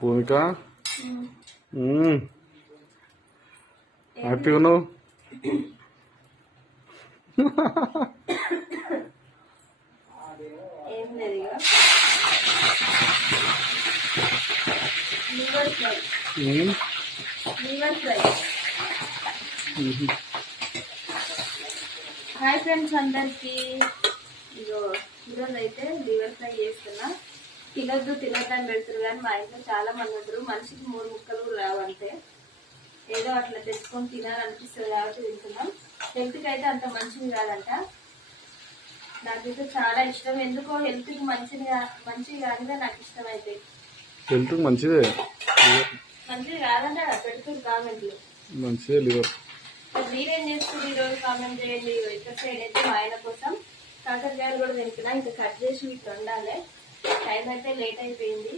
భూమిక మ్మ్. హ్యాపీగా ఉన్నావు. Hi friends అందరికి. ఇగో ఈరోజు అయితే లివర్ ఫ్రై చేస్తున్నా. తినొద్దు తినొద్దు అని పెడుతున్నారు కానీ మా ఇంట్లో చాలా మంది ఉంటారు. మనిషికి మూడు ముక్కలు రావంటే ఏదో అట్లా తెచ్చుకొని తినాలనిపిస్తుంది కాబట్టి తింటున్నాం. హెల్త్కి అయితే అంత మంచిది కాదంట. నాకైతే చాలా ఇష్టం. ఎందుకో హెల్త్కి మంచిది కా- మంచిది కానిదే నాకు ఇష్టం అయితే హెల్త్ మంచిదే? మంచిది కాదంట పెడుతుంది కామెంట్లు మంచిదే లివర్. మరి ఈ రోజు కామెంట్ చేయండి. ఇక్కడ సైడ్ అయితే మా ఆయన కోసం కాకరకాయలు కూడా తింటున్నా ఇంకా కట్ చేసి మీకు వండాలి. టైం అయితే లేట్ అయిపోయింది.